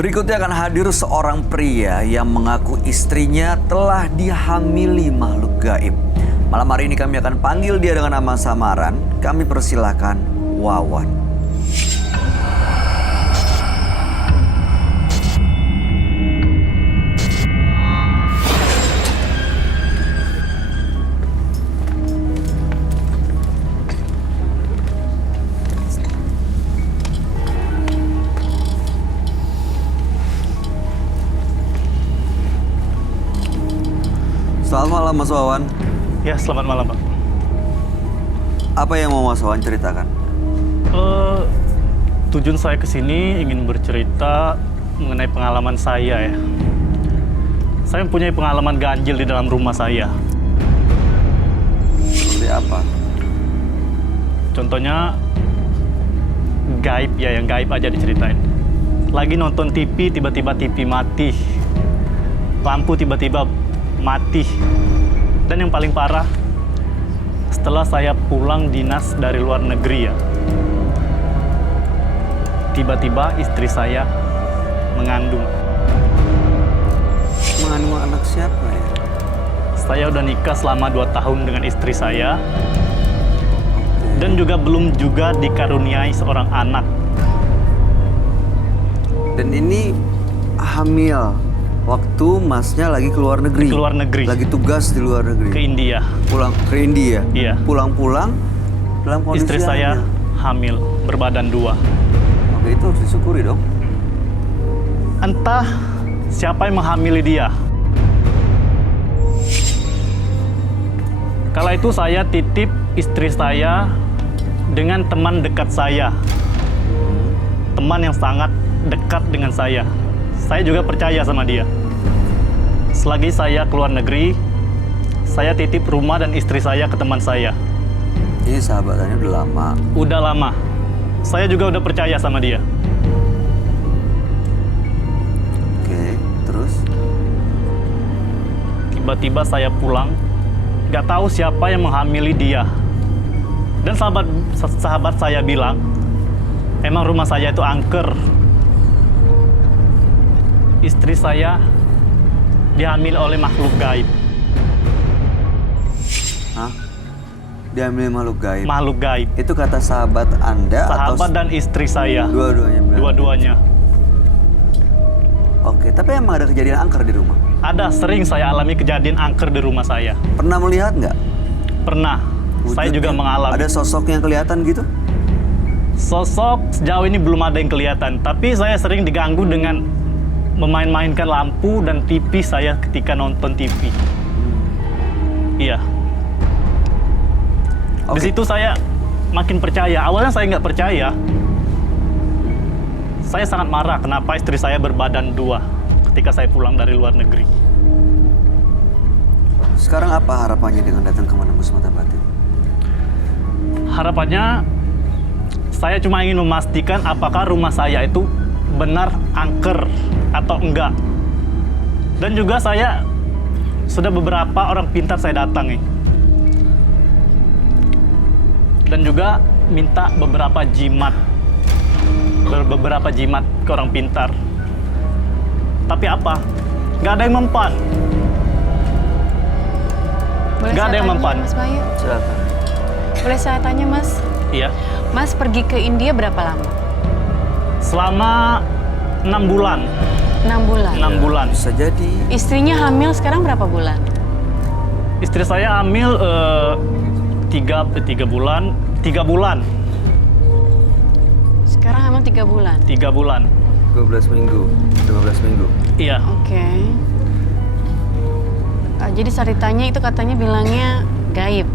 Berikutnya akan hadir seorang pria yang mengaku istrinya telah dihamili makhluk gaib. Malam hari ini kami akan panggil dia dengan nama samaran. Kami persilahkan Wawan. Selamat malam Mas Wawan. Ya, selamat malam, Pak. Apa yang mau Mas Wawan ceritakan? Tujuan saya ke sini ingin bercerita mengenai pengalaman saya ya. Saya mempunyai pengalaman ganjil di dalam rumah saya. Seperti apa? Contohnya gaib ya, yang gaib aja diceritain. Lagi nonton TV, tiba-tiba TV mati. Lampu tiba-tiba mati. Dan yang paling parah, setelah saya pulang dinas dari luar negeri ya, tiba-tiba istri saya mengandung. Mengandung anak siapa ya? Saya udah nikah selama 2 tahun dengan istri saya. Dan juga belum juga dikaruniai seorang anak. Dan ini hamil waktu masnya lagi keluar negeri. Keluar negeri. Lagi tugas di luar negeri. Ke India. Pulang ke India. Iya. Pulang-pulang dalam kondisi Istri saya hamil, berbadan 2. Oke, itu harus disyukuri dong. Entah siapa yang menghamili dia. Kala itu saya titip istri saya dengan teman dekat saya. Teman yang sangat dekat dengan saya. Saya juga percaya sama dia. Selagi saya keluar negeri, saya titip rumah dan istri saya ke teman saya. Ini sahabatannya udah lama. Udah lama. Saya juga udah percaya sama dia. Oke, terus? Tiba-tiba saya pulang, nggak tahu siapa yang menghamili dia. Dan sahabat saya bilang, emang rumah saya itu angker. Istri saya dihamil oleh makhluk gaib. Hah? Diambil makhluk gaib? Makhluk gaib. Itu kata sahabat Anda Sahabat atau dan istri saya. dua-duanya bilang? Dua-duanya. Oke, tapi emang ada kejadian angker di rumah? Ada, sering saya alami kejadian angker di rumah saya. Pernah melihat nggak? Pernah. Saya juga Wujudnya? mengalami. Ada sosok yang kelihatan gitu? Sosok sejauh ini belum ada yang kelihatan. Tapi saya sering diganggu dengan memain-mainkan lampu dan TV saya ketika nonton TV. Iya. Di Oke. situ saya makin percaya. Awalnya saya nggak percaya. Saya sangat marah kenapa istri saya berbadan 2 ketika saya pulang dari luar negeri. Sekarang apa harapannya dengan datang ke Menembus Mata Batin? Harapannya, saya cuma ingin memastikan apakah rumah saya itu benar angker atau enggak. Dan juga saya sudah beberapa orang pintar saya datangi. Dan juga minta beberapa jimat. Beberapa jimat ke orang pintar. Tapi apa? Nggak ada yang mempan. Boleh Nggak saya ada yang tanya, mempan. Mas Bayu? Silakan. Boleh saya tanya, Mas? Iya. Mas pergi ke India berapa lama? Selama 6 bulan. 6 bulan. 6 bulan. Bisa jadi. Istrinya hamil sekarang berapa bulan? Istri saya hamil 3 bulan. 3 bulan. Sekarang hamil 3 bulan. 3 bulan. 12 minggu. 15 minggu. Iya. Oke. Jadi ceritanya itu katanya bilangnya gaib.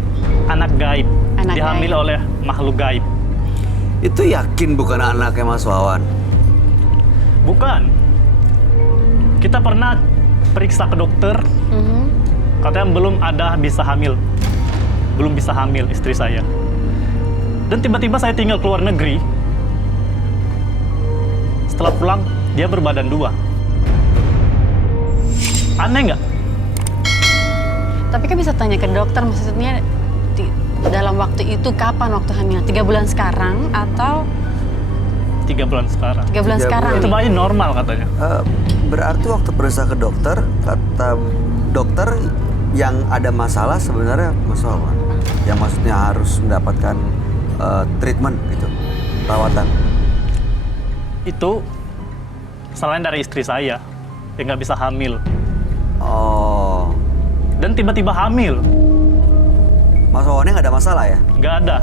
Anak gaib. Anak Dihamil gaib. oleh makhluk gaib. Itu yakin bukan anaknya Mas Wawan? Bukan. Kita pernah periksa ke dokter. Mhm. Katanya belum ada bisa hamil. Belum bisa hamil istri saya. Dan tiba-tiba saya tinggal keluar negeri. Setelah pulang, dia berbadan 2. Aneh nggak? Tapi kan bisa tanya ke dokter, maksudnya dalam waktu itu kapan waktu hamil? 3 bulan sekarang atau 3 bulan sekarang. 3 bulan 3 sekarang. bulan. Itu bayi normal katanya. Berarti waktu periksa ke dokter, kata dokter yang ada masalah sebenarnya Mas Wawan. Yang maksudnya harus mendapatkan treatment gitu, perawatan. Itu selain dari istri saya yang nggak bisa hamil Oh, dan tiba-tiba hamil. Mas Wawannya nggak ada masalah ya? Nggak ada.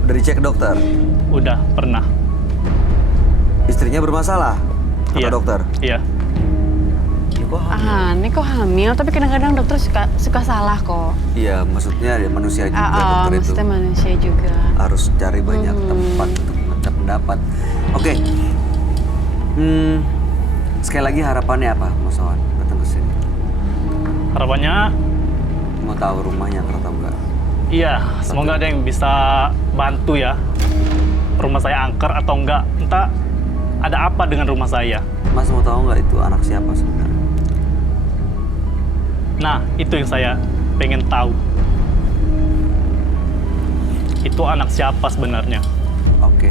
Udah dicek ke dokter? Udah pernah. Istrinya bermasalah, kata Iya. dokter? Iya. Ya, kok hamil? Ini kok hamil, tapi kadang-kadang dokter suka salah kok. Iya, maksudnya dia manusia juga dokter itu. Maksudnya manusia juga. Harus cari banyak tempat untuk minta pendapat. Oke. Sekali lagi harapannya apa, Mas Wawan datang ke sini? Harapannya, Mau tahu rumahnya atau enggak? iya, semoga ada yang bisa bantu ya. Rumah saya angker atau enggak, entah ada apa dengan rumah saya. Mas mau tahu nggak itu anak siapa sebenarnya? Nah, itu yang saya pengen tahu. Itu anak siapa sebenarnya? Oke,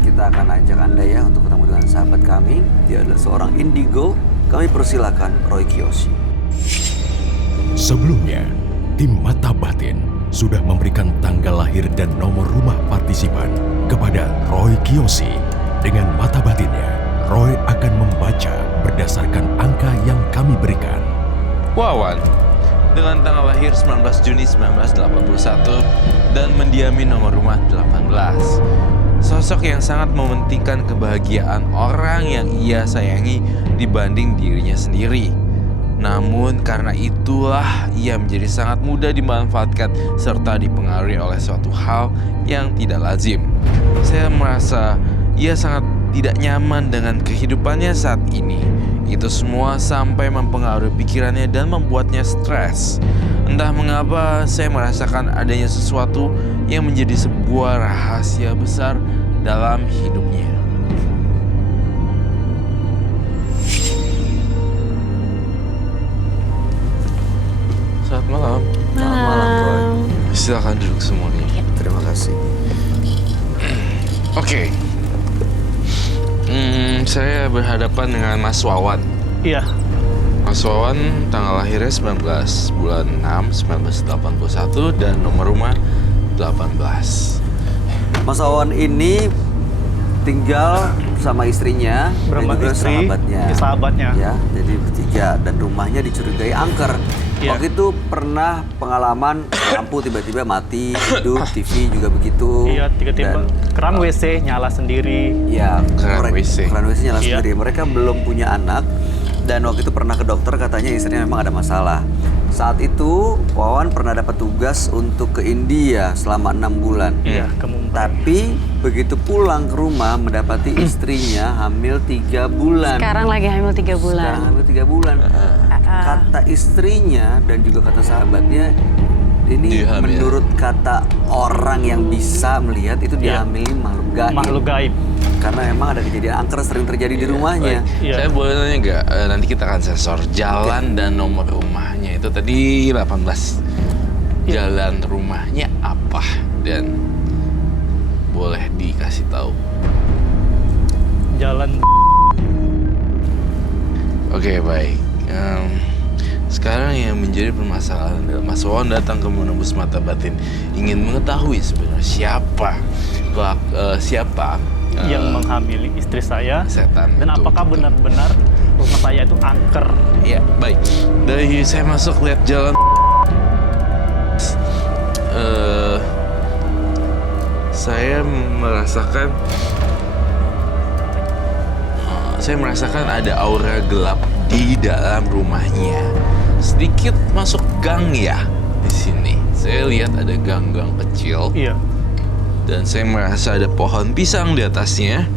kita akan ajak Anda ya untuk ketemu dengan sahabat kami. Dia adalah seorang indigo. Kami persilakan Roy Kiyoshi. Sebelumnya, tim Mata Batin sudah memberikan tanggal lahir dan nomor rumah partisipan kepada Roy Kiyoshi. Dengan mata batinnya, Roy akan membaca berdasarkan angka yang kami berikan. Wawan, dengan tanggal lahir 19 Juni 1981 dan mendiami nomor rumah 18. Sosok yang sangat mementingkan kebahagiaan orang yang ia sayangi dibanding dirinya sendiri. Namun karena itulah ia menjadi sangat mudah dimanfaatkan serta dipengaruhi oleh suatu hal yang tidak lazim. Saya merasa ia sangat tidak nyaman dengan kehidupannya saat ini. Itu semua sampai mempengaruhi pikirannya dan membuatnya stres. Entah mengapa saya merasakan adanya sesuatu yang menjadi sebuah rahasia besar dalam hidupnya. Selamat malam. Selamat malam, Roy. Silakan duduk semuanya. Terima kasih. Oke. Saya berhadapan dengan Mas Wawan. Iya, Mas Wawan tanggal lahirnya 19 bulan 6 1981 dan nomor rumah 18. Mas Wawan ini tinggal sama istrinya Bersama dan juga istri, sahabatnya. sahabatnya. Ya, jadi bertiga dan rumahnya dicurigai angker. Iya. Waktu itu pernah pengalaman lampu tiba-tiba mati, hidup, TV juga begitu. Iya, tiba-tiba Dan, keran WC nyala sendiri. ya, Keran WC. Keran WC nyala Iya. sendiri. Mereka belum punya anak dan waktu itu pernah ke dokter katanya istrinya memang ada masalah. Saat itu Wawan pernah dapat tugas untuk ke India selama 6 bulan. Iya, ke Mumbai. Tapi begitu pulang ke rumah mendapati istrinya hamil 3 bulan. Sekarang lagi hamil 3 bulan. Sekarang hamil 3 bulan. Kata istrinya dan juga kata sahabatnya, ini Dia hamil. menurut kata orang yang bisa melihat itu Iya. dihamili makhluk gaib. Makhluk gaib. Karena memang ada kejadian angker sering terjadi di rumahnya. Baik. Iya. Saya boleh nanya nggak? Nanti kita akan sensor jalan dan nomor rumahnya itu tadi 18. Iya. Jalan rumahnya apa dan boleh dikasih tahu. Jalan. Oke, baik. Sekarang yang menjadi permasalahan adalah Mas Wawan datang ke menembus mata batin ingin mengetahui sebenarnya siapa Yang menghamili istri saya. setan Dan itu. apakah benar-benar rumah saya itu angker? Ya, baik. Dari saya masuk lihat jalan saya merasakan ada aura gelap di dalam rumahnya. Sedikit masuk gang ya di sini. Saya lihat ada gang-gang kecil Iya. dan saya merasa ada pohon pisang di atasnya.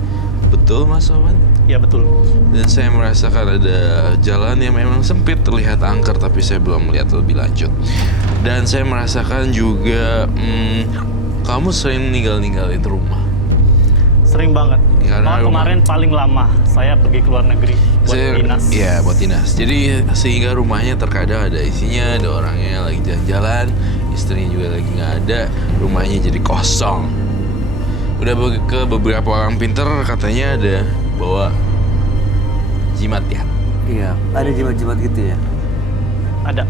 Betul, Mas Wawan? Iya, betul. Dan saya merasakan ada jalan yang memang sempit terlihat angker, tapi saya belum melihat lebih lanjut. Dan saya merasakan juga kamu sering ninggalin rumah. Sering banget. Karena Malah rumah- kemarin paling lama saya pergi ke luar negeri buat dinas. Iya, buat dinas. Jadi sehingga rumahnya terkadang ada isinya, ada orangnya lagi jalan-jalan, istrinya juga lagi nggak ada, rumahnya jadi kosong. Udah ke beberapa orang pinter katanya ada bawa jimat ya. Iya, ada jimat-jimat gitu ya. Ada.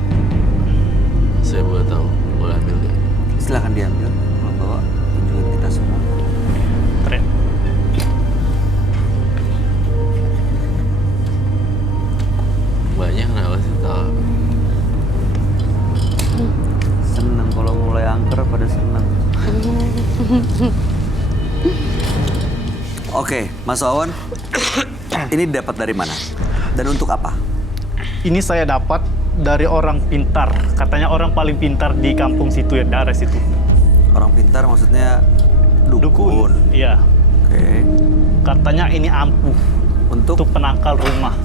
Saya boleh tahu, boleh ambil gak? Silahkan diambil. Kalau bawa, tunjukin kita semua. Keren. Banyak kenapa sih tahu? Seneng kalau mulai angker pada seneng. Oke, Mas Wawan, ini dapat dari mana? Dan untuk apa? Ini saya dapat dari orang pintar. Katanya orang paling pintar di kampung situ ya, daerah situ. Orang pintar maksudnya dukun. Iya. Oke. Katanya ini ampuh Untuk untuk penangkal rumah.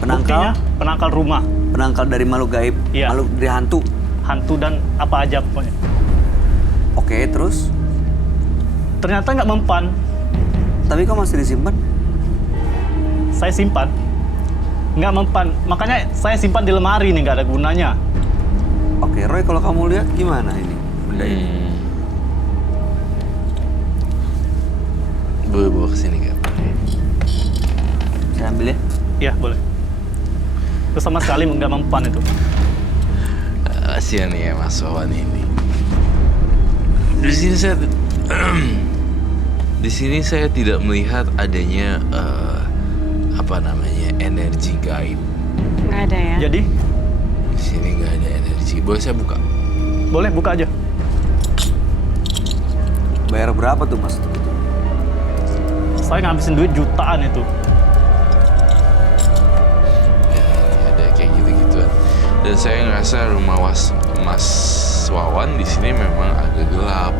penangkal, Buktinya penangkal rumah, penangkal dari makhluk gaib, Iya. makhluk dari hantu. hantu dan apa aja pokoknya. Oke, terus? Ternyata nggak mempan. Tapi kok masih disimpan? Saya simpan. Nggak mempan. Makanya saya simpan di lemari nih, nggak ada gunanya. Oke, Roy, kalau kamu lihat gimana ini benda ini? Boleh bawa kesini gak? Saya ambil ya. Iya, boleh. Itu sama sekali nggak mempan itu. Kasihan ya Mas Wawan ini. Di sini saya di sini saya tidak melihat adanya energi gaib. Nggak ada ya? Jadi, Di sini nggak ada energi. Boleh saya buka? boleh buka aja. Bayar berapa tuh, Mas? Untuk itu? Saya ngabisin duit jutaan itu. Ada kayak gitu-gituan. Dan saya ngerasa rumah Mas Wawan di sini memang agak gelap.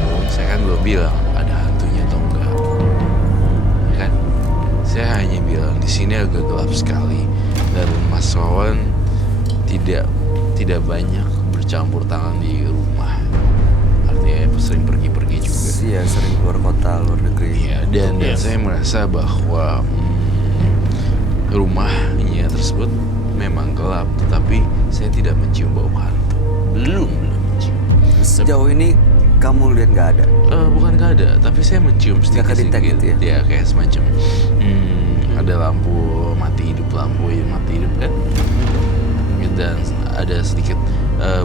Namun saya kan belum bilang ada hantunya atau enggak. Ya kan? Saya hanya bilang di sini agak gelap sekali. Dan Mas Wawan tidak banyak bercampur tangan di rumah. Artinya sering pergi-pergi juga. Iya, sering keluar kota, luar negeri. Iya, dan Yes. saya merasa bahwa rumahnya tersebut memang gelap, tetapi saya tidak mencium bau hantu. Belum mencium. Sejauh ini kamu lihat nggak ada? Bukan nggak ada, tapi saya mencium Nggak kedetek sedikit-sedikit. gitu ya? Ya, kayak semacam ada lampu mati hidup kan? Dan ada sedikit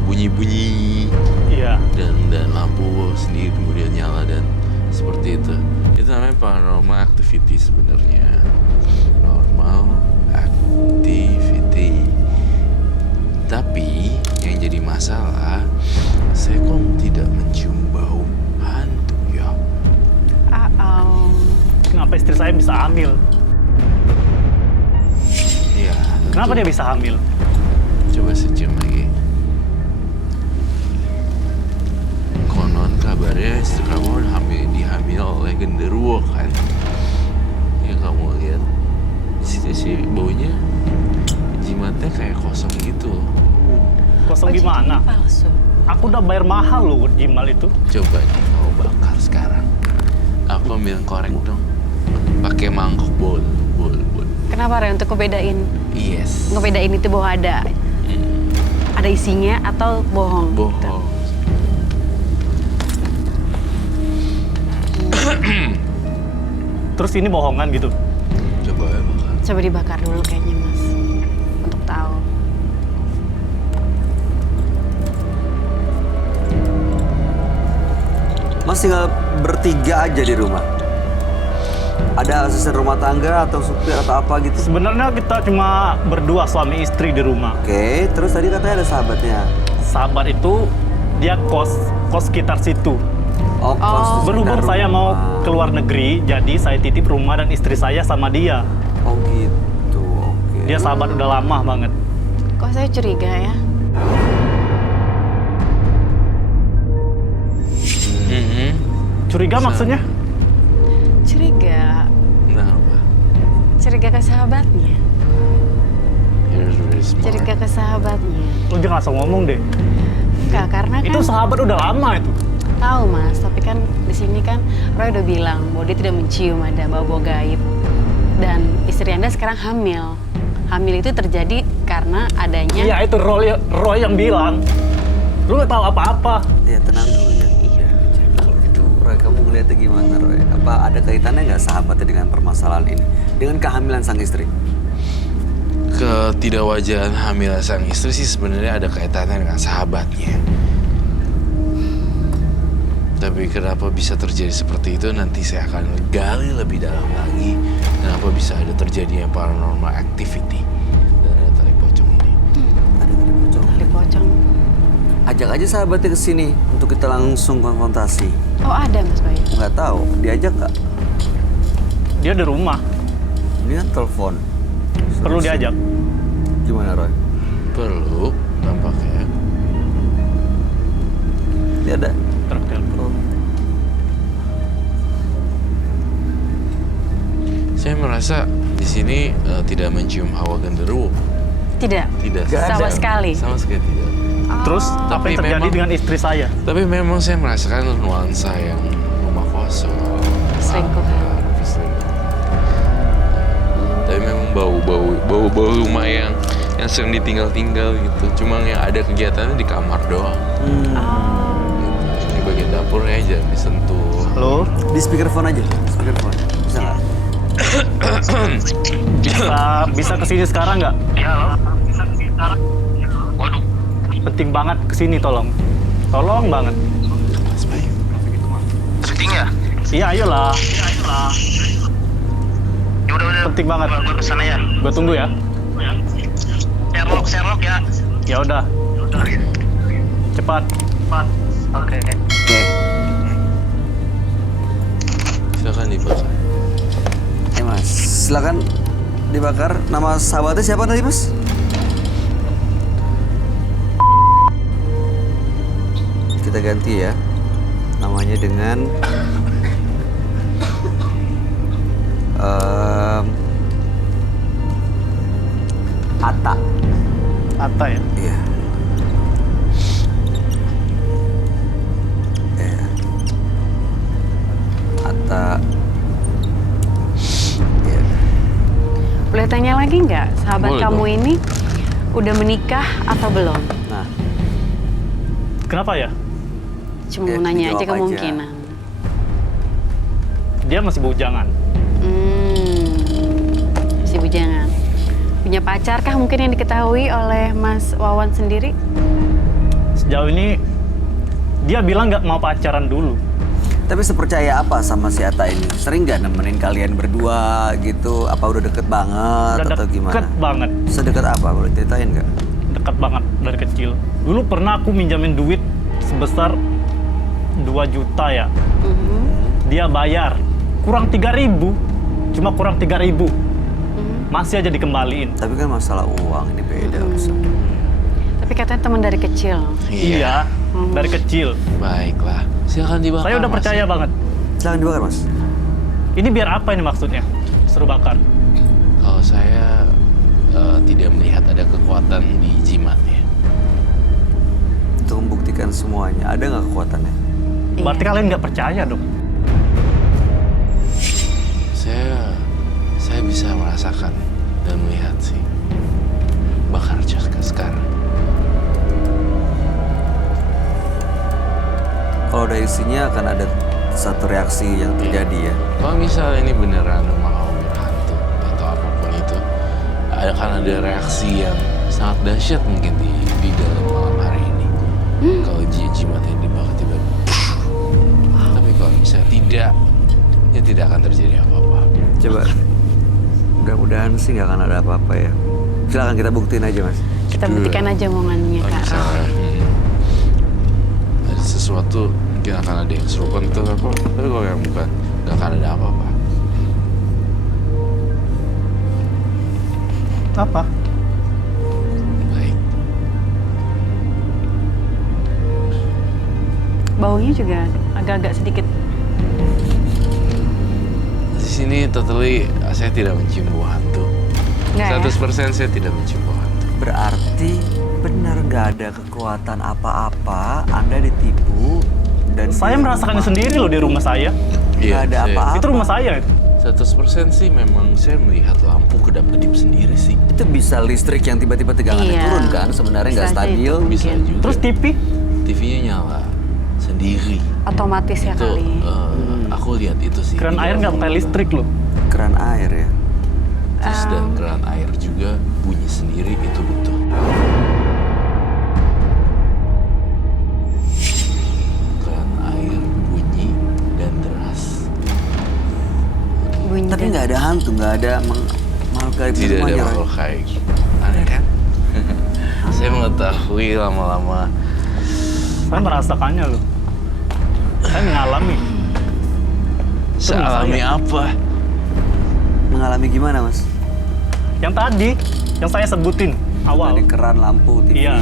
bunyi-bunyi. Iya. dan lampu sendiri kemudian nyala dan seperti itu namanya paranormal activity sebenarnya. Normal activity. Tapi yang jadi masalah, saya kok tidak mencium bau hantu ya. Kenapa istri saya bisa hamil? Iya. Kenapa dia bisa hamil? Coba saya cium lagi. Konon kabarnya istri kamu dihamil oleh genderuwo kan? Ya kamu lihat di situ sih baunya jimatnya kayak kosong gitu. Kosong gimana? Palsu. Aku udah bayar mahal loh jimal itu. Coba nih mau bakar sekarang. Aku ambil korek dong. Pakai mangkok bol. Kenapa Ray? Untuk ngebedain? Yes. Ngebedain itu bahwa ada isinya atau bohong? Bohong. Terus ini bohongan gitu. Coba ya bakar. Coba dibakar dulu kayaknya Mas. Untuk tahu. Mas tinggal bertiga aja di rumah. Ada asisten rumah tangga atau supir atau apa gitu? Sebenarnya kita cuma berdua suami istri di rumah. Oke, terus tadi katanya ada sahabatnya. Sahabat itu dia kos sekitar situ. Oh, kos di Berhubung sekitar saya mau rumah. keluar negeri, jadi saya titip rumah dan istri saya sama dia. Oh gitu, oke. Dia sahabat udah lama banget. Kok saya curiga ya? Curiga maksudnya? Curiga. Kenapa? Curiga ke sahabatnya. You're very smart. Curiga ke sahabatnya. Lu jangan langsung ngomong deh. Enggak, karena kan Itu sahabat udah lama itu. tahu Mas, tapi kan di sini kan Roy udah bilang bahwa dia tidak mencium ada bau-bau gaib. Dan istri Anda sekarang hamil. Hamil itu terjadi karena adanya Iya itu Roy yang bilang. Lu nggak tahu apa-apa. Ya tenang dulu ya. Kalau gitu, Roy, kamu ngeliat Roy itu gimana Roy? Apa ada kaitannya nggak sahabatnya dengan permasalahan ini? Dengan kehamilan sang istri? Ketidakwajaran hamil sang istri sih sebenarnya ada kaitannya dengan sahabatnya. Tapi kenapa bisa terjadi seperti itu nanti saya akan gali lebih dalam lagi. Kenapa bisa ada terjadinya paranormal activity dan ada tali pocong ini. Ada tali pocong. Tali pocong. Ajak aja sahabatnya ke sini untuk kita langsung konfrontasi. Oh ada Mas Bayu. Nggak tahu, diajak nggak? Dia di rumah. Ini kan telepon. Perlu diajak. Gimana Roy? Perlu nampaknya. Dia ada. Truk telepon. Saya merasa di sini tidak mencium hawa genderuwo. Tidak. Tidak. Sama sekali. Sama sekali tidak. Terus apa Tapi yang terjadi memang- dengan istri saya? Tapi memang saya merasakan nuansa yang rumah kosong. Selingkuh. Habis selingkuh. Tapi memang bau rumah yang sering ditinggal-tinggal gitu. Cuma yang ada kegiatannya di kamar doang. Oh. Di bagian dapurnya aja disentuh. Halo, Di speakerphone aja. Speakerphone. Bisa nggak? bisa kesini sekarang nggak? Waduh, Penting banget kesini tolong. Tolong banget. Mas Bayu. syuting ya? Iya, ayolah. Ya udah. Penting banget. Gue kesana ya. Gue tunggu ya. Sherlock ya. Ya udah, cepat. Oke. Oke. Silakan dibakar. Mas, silakan dibakar. Nama sahabatnya siapa tadi Mas? Kita ganti ya. Namanya dengan Ata. Atta ya. Iya. Iya. Ata. Iya. Boleh tanya lagi nggak, sahabat Boleh kamu dong. ini udah menikah atau belum? Nah, Kenapa ya? Cuma Ya, mau nanya aja dijawab aja. kemungkinan. Dia masih bujangan. Si bujangan. Punya pacar kah mungkin yang diketahui oleh Mas Wawan sendiri? Sejauh ini dia bilang nggak mau pacaran dulu. tapi sepercaya apa sama si Ata ini? Sering nggak nemenin kalian berdua gitu? Apa udah deket banget Udah atau gimana? deket banget, Sedekat apa? Boleh ceritain nggak? dekat banget dari kecil. Dulu pernah aku minjamin duit sebesar 2 juta ya. Dia bayar kurang 3.000, cuma kurang 3.000. Masih aja dikembaliin. Tapi kan masalah uang ini beda urusan. Tapi katanya teman dari kecil. Iya, dari kecil. Baiklah, silakan dibakar. Saya udah Mas. percaya banget. Silahkan dibakar mas. Ini biar apa ini maksudnya? Suruh bakar. Kalau saya tidak melihat ada kekuatan di jimatnya. Untuk membuktikan semuanya, ada nggak kekuatannya? Berarti kalian nggak percaya dong? Saya bisa merasakan dan melihat sih. Bakar sekarang. Kalau ada isinya akan ada satu reaksi yang terjadi ya. Kalau misalnya ini beneran rumah Om hantu atau apapun itu, akan ada reaksi yang sangat dahsyat mungkin di dalam malam hari ini. Kalau jimatnya dibakar tiba-tiba. Tapi kalau misalnya tidak, ya tidak akan terjadi apa-apa. Coba. Mudah-mudahan sih nggak akan ada apa-apa ya. Silakan kita buktiin aja mas. Kita buktikan aja omongannya Kalau Kak. misalnya ada sesuatu, mungkin akan ada yang serukan itu apa. Tapi kalau yang bukan, nggak akan ada apa-apa. Apa? Baik. Baunya juga agak-agak sedikit. Di sini totally saya tidak mencium bau hantu. Nggak ya? 100% saya tidak mencium bau hantu. Berarti benar nggak ada kekuatan apa-apa. Anda ditipu dan Saya di merasakannya rumah sendiri loh di rumah saya. nggak ada apa-apa. Itu rumah saya. 100% sih memang saya melihat lampu kedap-kedip sendiri sih. Itu bisa listrik yang tiba-tiba tegangannya Iya. turun kan? Sebenarnya nggak Bisa aja stabil. itu. Bisa juga. Terus TV? TV-nya nyala sendiri. Otomatis ya Itu kali. Aku lihat itu sih. Keran di air dalam nggak pakai mobil. listrik loh. Keran air ya. Terus dan keran air juga bunyi sendiri, itu betul. Keran air bunyi dan deras. Bunyi Tapi dan- nggak ada hantu, nggak ada makhluk gaib di Tidak ada rumahnya, Roy. makhluk gaib. Aneh kan? Saya mengetahui lama-lama. Saya merasakannya loh. Saya mengalami. Sealami apa? Mengalami gimana, Mas? Yang tadi, yang saya sebutin awal. Dari keran, lampu, TV. Iya.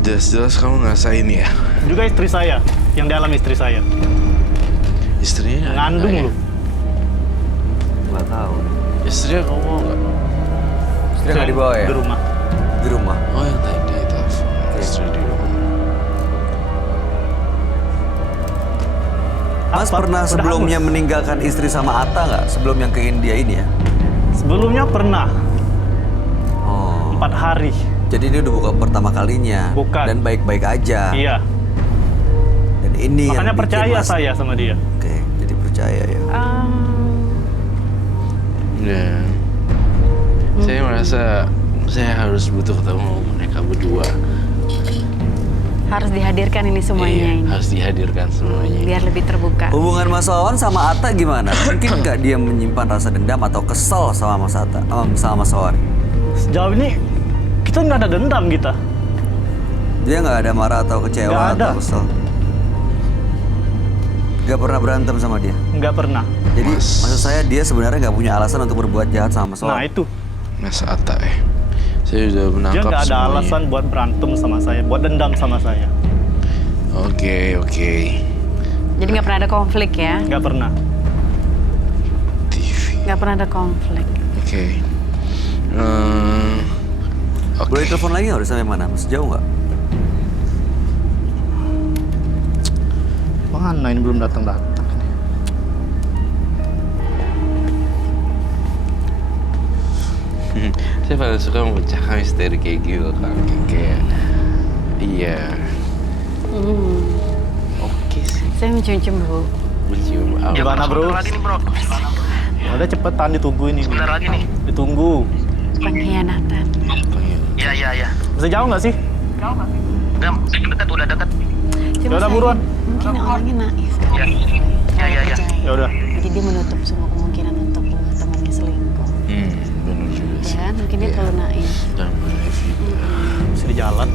Jelas-jelas kamu ngerasain ya? Juga istri saya, yang di alam istri saya. Istrinya ada Ngandung nggak ya? loh. Nggak tahu. Istrinya kamu mau nggak? Istri nggak dibawa ya? Di rumah. Di rumah. Oh yang tadi telepon. Istri di rumah. Mas Apa? pernah Udah sebelumnya hangus. meninggalkan istri sama Atta nggak? Sebelum yang ke India ini ya? Sebelumnya pernah, Oh. 4 hari. Jadi ini udah bukan pertama kalinya. Bukan. Dan baik-baik aja. Iya. Dan ini Makanya yang bikin percaya Mas- saya sama dia. Oke, jadi percaya ya. Ya. Saya merasa saya harus butuh ketemu mereka berdua. Harus dihadirkan ini semuanya Iya, ini. harus dihadirkan semuanya. Biar lebih terbuka. Hubungan Mas Wawan sama Atta gimana? Mungkin nggak dia menyimpan rasa dendam atau kesel sama Mas Atta, sama Mas Wawan? Sejauh ini kita nggak ada dendam kita. Dia nggak ada marah atau kecewa Nggak ada. atau kesel? Nggak pernah berantem sama dia? Nggak pernah. Jadi maksud saya dia sebenarnya nggak punya alasan untuk berbuat jahat sama Mas Nah Wawan? itu, Mas Atta saya sudah dia menangkap nggak ada semuanya. alasan buat berantem sama saya, buat dendam sama saya. Oke. Jadi nggak pernah ada konflik ya? Nggak pernah. TV. Nggak pernah ada konflik. Oke. Oke. Boleh telepon lagi nggak? Udah sampai mana? Masih jauh nggak? Mana ini belum datang. Saya paling suka memecahkan misteri kayak gitu kan. Kayak iya. Oke sih. Saya mencium-cium bau. Mencium apa? Gimana, bro? Sebentar lagi nih, bro. Ya udah cepetan ditunggu ini. Sebentar lagi nih. Ditunggu. Pengkhianatan. Iya, iya, iya. Bisa jauh nggak sih? Udah dekat, udah dekat. Cuma Yaudah, saya buruan. Mungkin orangnya naif. Iya. Iya, iya, iya. Ya udah. Jadi dia menutup semua kemungkinan untuk temannya selingkuh. Benar juga sih. Ya kan? Mungkin dia terlalu naif. Dan benar juga. Bisa di jalan.